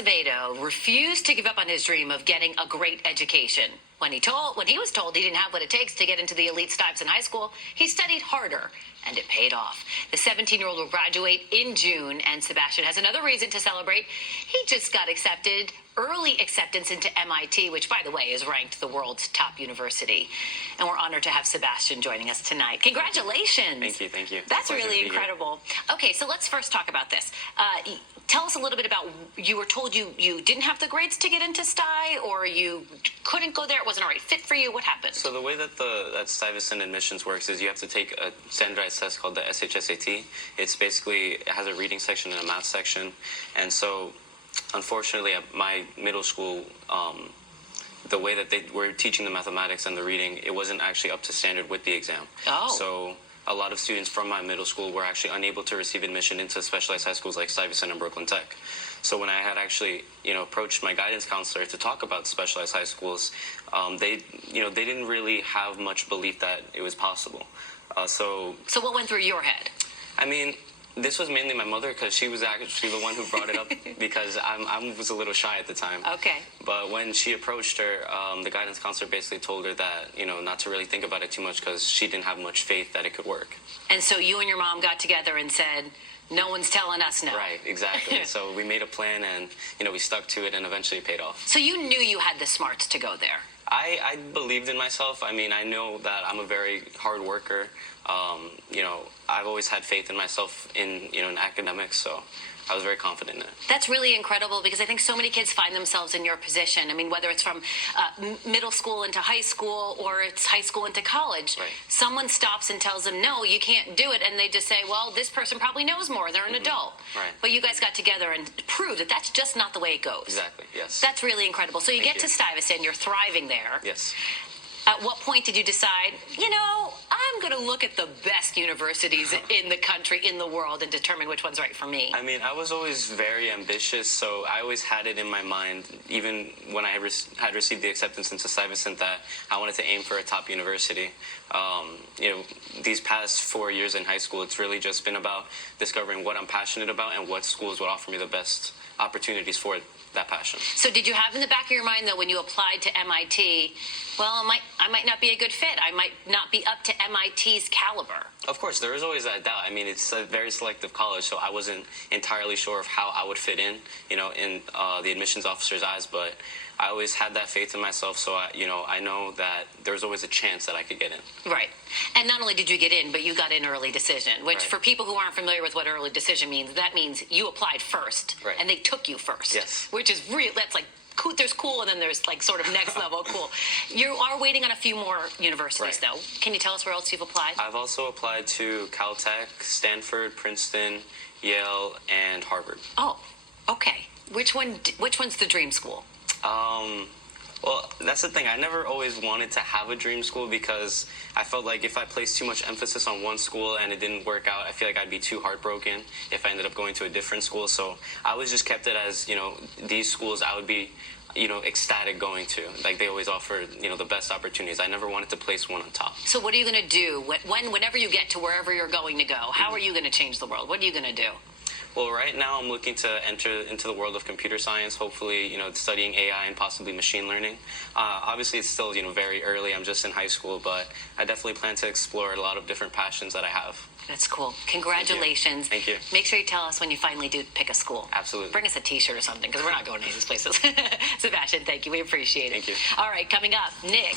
Acevedo refused to give up on his dream of getting a great education. When he was told he didn't have what it takes to get into the elite Stuyvesant High School, he studied harder, and it paid off. The 17-year-old will graduate in June, and Sebastian has another reason to celebrate. He just got early acceptance into MIT, which, by the way, is ranked the world's top university. And we're honored to have Sebastian joining us tonight. Congratulations. Thank you, thank you. That's really incredible. Okay, so let's first talk about this. Tell us a little bit about, you were told you didn't have the grades to get into Sty, or you couldn't go there, it wasn't a right fit for you. What happened? So the way that Stuyvesant admissions works is you have to take a standardized test called the SHSAT. It has a reading section and a math section. And so, unfortunately, at my middle school, the way that they were teaching the mathematics and the reading, it wasn't actually up to standard with the exam. Oh. So a lot of students from my middle school were actually unable to receive admission into specialized high schools like Stuyvesant and Brooklyn Tech. So when I had actually, approached my guidance counselor to talk about specialized high schools, they didn't really have much belief that it was possible. So what went through your head? I mean, this was mainly my mother, because she was actually the one who brought it up, because I was a little shy at the time. Okay. But when she approached her, the guidance counselor basically told her that, not to really think about it too much, because she didn't have much faith that it could work. And so you and your mom got together and said, no one's telling us no. Right, exactly. So we made a plan, and, we stuck to it, and eventually it paid off. So you knew you had the smarts to go there? I believed in myself. I mean, I know that I'm a very hard worker. I've always had faith in myself in academics, so I was very confident in it. That's really incredible, because I think so many kids find themselves in your position. I mean, whether it's from middle school into high school, or it's high school into college, right. Someone stops and tells them, no, you can't do it, and they just say, well, this person probably knows more, they're an adult. Right. But you guys got together and proved that that's just not the way it goes. Exactly, yes. That's really incredible. So you get to Stuyvesant, you're thriving there. Yes. At what point did you decide, I'm going to look at the best universities in the country, in the world, and determine which one's right for me? I mean, I was always very ambitious, so I always had it in my mind, even when I had received the acceptance into Stuyvesant, that I wanted to aim for a top university. These past 4 years in high school, it's really just been about discovering what I'm passionate about and what schools would offer me the best opportunities for that passion. So did you have in the back of your mind, though, when you applied to MIT, well, I might not be a good fit. I might not be up to MIT's caliber? Of course, there is always that doubt. I mean, it's a very selective college, so I wasn't entirely sure of how I would fit in, in the admissions officer's eyes, but I always had that faith in myself, so I know that there's always a chance that I could get in. Right. And not only did you get in, but you got in early decision, which for people who aren't familiar with what early decision means, that means you applied first, and they took you first. Yes. Which is real. That's like, cool, there's cool, and then there's like sort of next level cool. You are waiting on a few more universities, though. Can you tell us where else you've applied? I've also applied to Caltech, Stanford, Princeton, Yale, and Harvard. Oh, okay. Which one's the dream school? Well, that's the thing. I never always wanted to have a dream school, because I felt like if I placed too much emphasis on one school and it didn't work out, I feel like I'd be too heartbroken if I ended up going to a different school. So I always just kept it as, these schools I would be, ecstatic going to. Like, they always offer, the best opportunities. I never wanted to place one on top. So what are you going to do whenever you get to wherever you're going to go? How are you going to change the world? What are you going to do? Well, right now I'm looking to enter into the world of computer science, hopefully, studying AI and possibly machine learning. Obviously, it's still, very early. I'm just in high school, but I definitely plan to explore a lot of different passions that I have. That's cool. Congratulations. Thank you. Make sure you tell us when you finally do pick a school. Absolutely. Bring us a T-shirt or something, because we're not going to any of these places. Sebastian, thank you. We appreciate it. Thank you. All right, coming up, Nick.